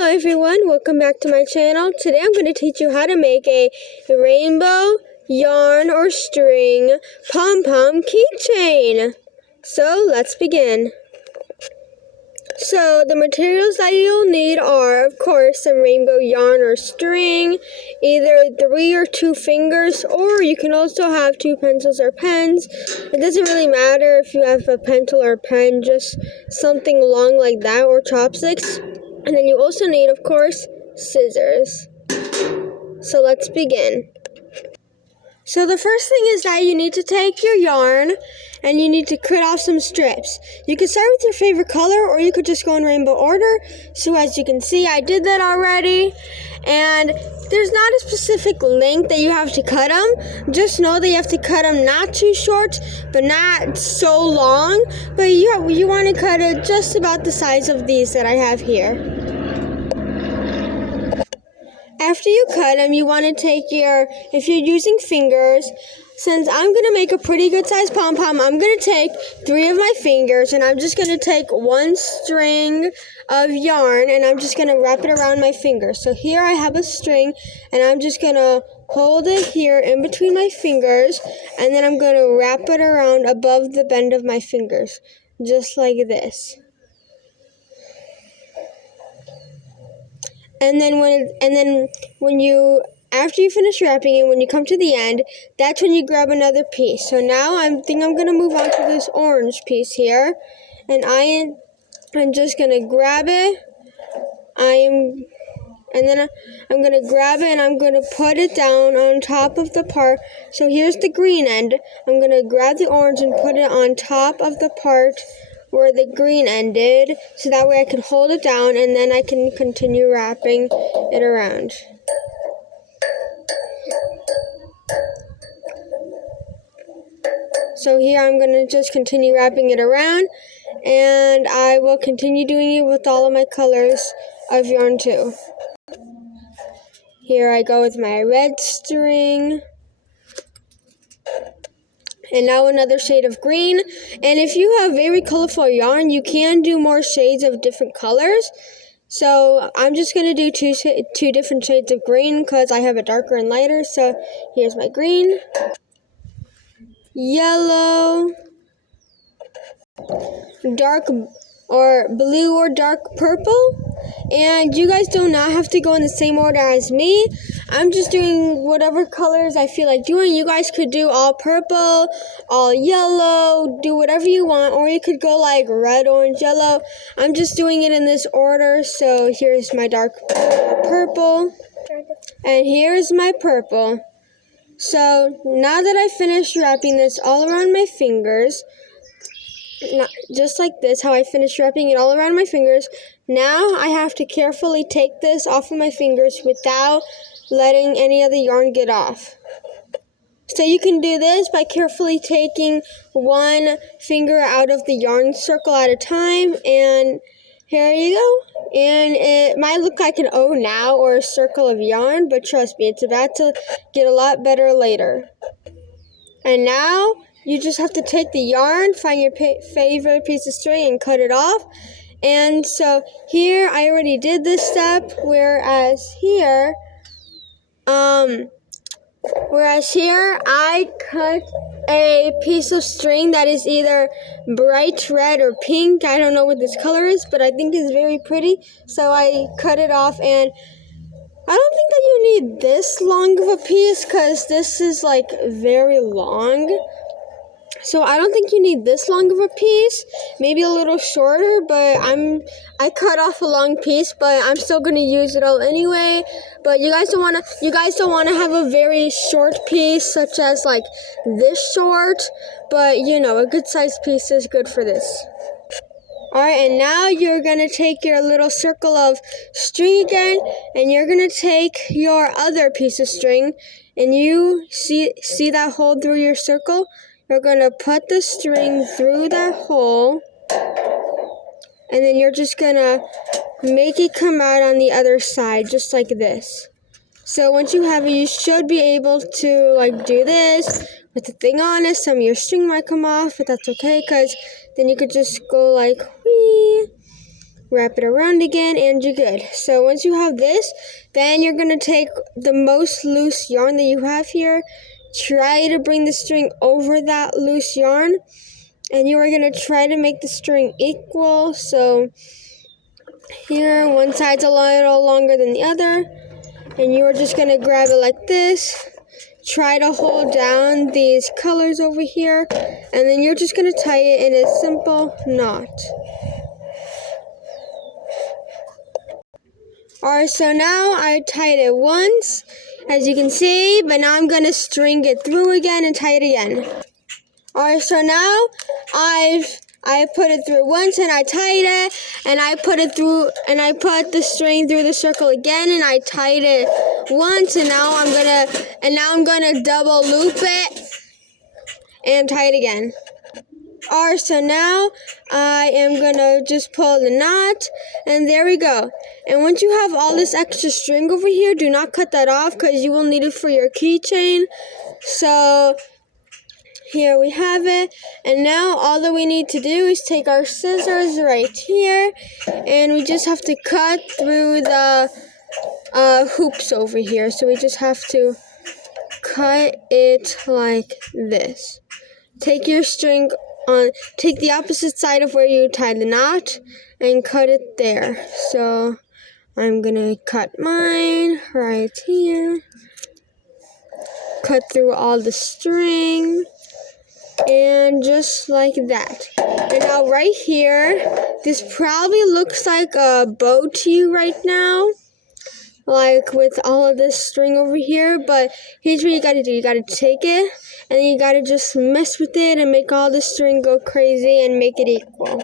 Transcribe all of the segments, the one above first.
Hello everyone, welcome back to my channel. Today I'm going to teach you how to make a rainbow yarn or string pom-pom keychain. So let's begin. So the materials that you'll need are, of course, some rainbow yarn or string, either 3 or 2 fingers, or you can also have 2 pencils or pens. It doesn't really matter if you have a pencil or a pen, just something long like that, or chopsticks. And then you also need, of course, scissors. So let's begin. So the first thing is that you need to take your yarn and you need to cut off some strips. You can start with your favorite color or you could just go in rainbow order. So as you can see, I did that already. And there's not a specific length that you have to cut them. Just know that you have to cut them not too short, but not so long. But you want to cut it just about the size of these that I have here. After you cut them, you want to take if you're using fingers, since I'm going to make a pretty good size pom-pom, I'm going to take 3 of my fingers and I'm just going to take 1 string of yarn and I'm just going to wrap it around my finger. So here I have a string and I'm just going to hold it here in between my fingers and then I'm going to wrap it around above the bend of my fingers, just like this. And then after you finish wrapping it, when you come to the end, that's when you grab another piece. So now I think I'm gonna move on to this orange piece here, and I'm just gonna grab it. I'm gonna grab it and I'm gonna put it down on top of the part. So here's the green end. I'm gonna grab the orange and put it on top of the part where the green ended, so that way I can hold it down and then I can continue wrapping it around. So here I'm going to just continue wrapping it around, and I will continue doing it with all of my colors of yarn too. Here I go with my red string. And now another shade of green. And if you have very colorful yarn, you can do more shades of different colors. So I'm just going to do two different shades of green because I have a darker and lighter. So here's my green, yellow, dark or blue or dark purple. And you guys do not have to go in the same order as me. I'm just doing whatever colors I feel like doing. You guys could do all purple, all yellow, do whatever you want. Or you could go like red, orange, yellow. I'm just doing it in this order. So here's my dark purple. And here's my purple. So now that I finished wrapping this all around my fingers, just like this, how I finished wrapping it all around my fingers, now I have to carefully take this off of my fingers without letting any of the yarn get off. So you can do this by carefully taking 1 finger out of the yarn circle at a time, and here you go. And it might look like an O now or a circle of yarn, but trust me, it's about to get a lot better later. And now you just have to take the yarn, find your favorite piece of string and cut it off. And so here I already did this step, whereas here I cut a piece of string that is either bright red or pink. I don't know what this color is, but I think it's very pretty. So I cut it off, and I don't think that you need this long of a piece because this is like very long. So I don't think you need this long of a piece, maybe a little shorter, but I cut off a long piece, but I'm still going to use it all anyway. But you guys don't want to have a very short piece such as like this short, but you know, a good sized piece is good for this. Alright, and now you're going to take your little circle of string again, and you're going to take your other piece of string, and you see that hole through your circle? You're going to put the string through that hole, and then you're just going to make it come out on the other side, just like this. So once you have it, you should be able to like do this with the thing on it. Some of your string might come off, but that's okay, because then you could just go like, whee. wrap it around again, and you're good. So once you have this, then you're going to take the most loose yarn that you have here, try to bring the string over that loose yarn, and you are going to try to make the string equal. So here, one side's a little longer than the other, and you are just going to grab it like this. Try to hold down these colors over here, and then you're just going to tie it in a simple knot. Alright, so now I tied it once, as you can see, but now I'm going to string it through again and tie it again. Alright, so now I put it through once and I tied it, and I put it through, and I put the string through the circle again, and I tied it once, and now I'm gonna double loop it and tie it again. Alright, so now I am gonna just pull the knot, and there we go. And once you have all this extra string over here, do not cut that off because you will need it for your keychain. So here we have it, and now all that we need to do is take our scissors right here, and we just have to cut through the hoops over here. So we just have to cut it like this. Take your string take the opposite side of where you tied the knot and cut it there. So I'm gonna cut mine right here, cut through all the string, and just like that. And now right here, this probably looks like a bow to you right now, like with all of this string over here, but here's what you gotta do. You gotta take it, and then you gotta just mess with it and make all the string go crazy and make it equal.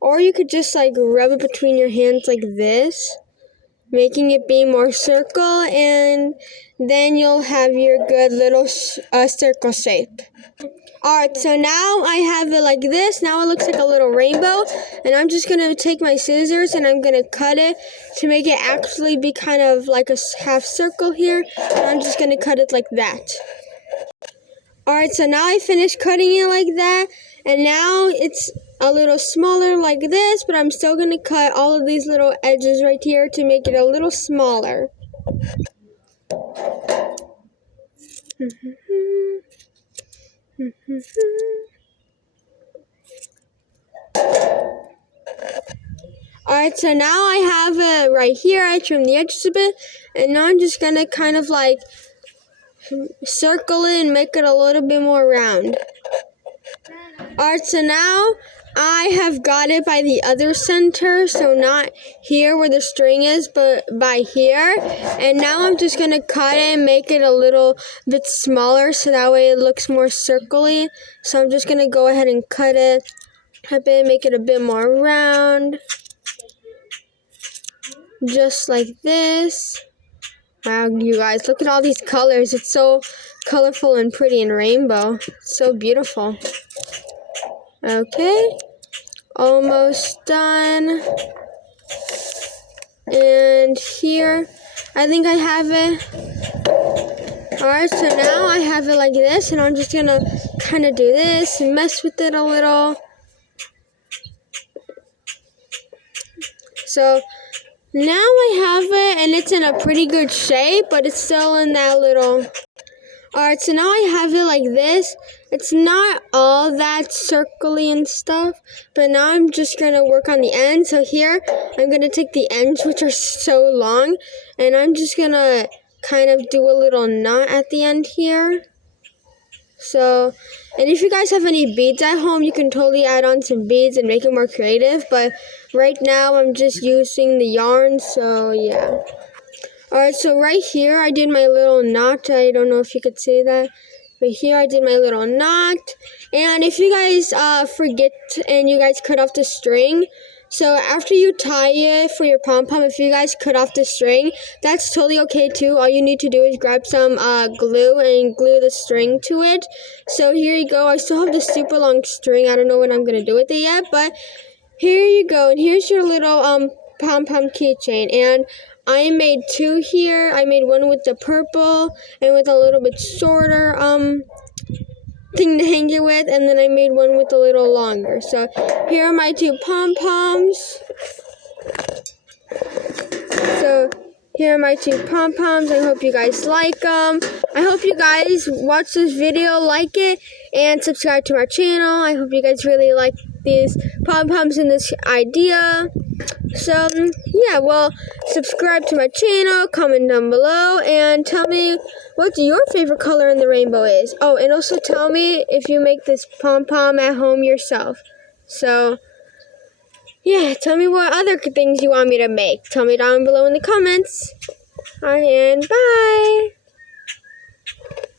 Or you could just like rub it between your hands like this, making it be more circle, and then you'll have your good little circle shape. Alright, so now I have it like this. Now it looks like a little rainbow, and I'm just going to take my scissors and I'm going to cut it to make it actually be kind of like a half circle here, and I'm just going to cut it like that. Alright, so now I finished cutting it like that, and now it's a little smaller like this, but I'm still going to cut all of these little edges right here to make it a little smaller. Alright, so now I have it right here. I trimmed the edges a bit, and now I'm just gonna kind of like circle it and make it a little bit more round. Alright, so now I have got it by the other center, so not here where the string is, but by here. And now I'm just going to cut it and make it a little bit smaller, so that way it looks more circly. So I'm just going to go ahead and cut it a bit, make it a bit more round. Just like this. Wow, you guys, look at all these colors. It's so colorful and pretty and rainbow. It's so beautiful. Okay, almost done. And here, I think I have it. Alright, so now I have it like this, and I'm just gonna kind of do this and mess with it a little. So now I have it, and it's in a pretty good shape, but it's still in that little... Alright, so now I have it like this. It's not all that circly and stuff, but now I'm just going to work on the ends. So here, I'm going to take the ends, which are so long, and I'm just going to kind of do a little knot at the end here. So, and if you guys have any beads at home, you can totally add on some beads and make it more creative, but right now I'm just using the yarn, so yeah. Alright, so right here I did my little knot. I don't know if you could see that. But here I did my little knot. And if you guys forget and you guys cut off the string, so after you tie it for your pom-pom, if you guys cut off the string, that's totally okay too. All you need to do is grab some glue and glue the string to it. So here you go. I still have this super long string. I don't know what I'm going to do with it yet, but here you go. And here's your little pom-pom keychain. And I made two here. I made one with the purple and with a little bit shorter thing to hang it with, and then I made one with a little longer. So here are my two pom-poms. So here are my two pom-poms. I hope you guys like them. I hope you guys watch this video, like it, and subscribe to my channel. I hope you guys really like these pom-poms and this idea. So, yeah, well, subscribe to my channel, comment down below, and tell me what your favorite color in the rainbow is. Oh, and also tell me if you make this pom-pom at home yourself. So, yeah, tell me what other things you want me to make. Tell me down below in the comments. And bye!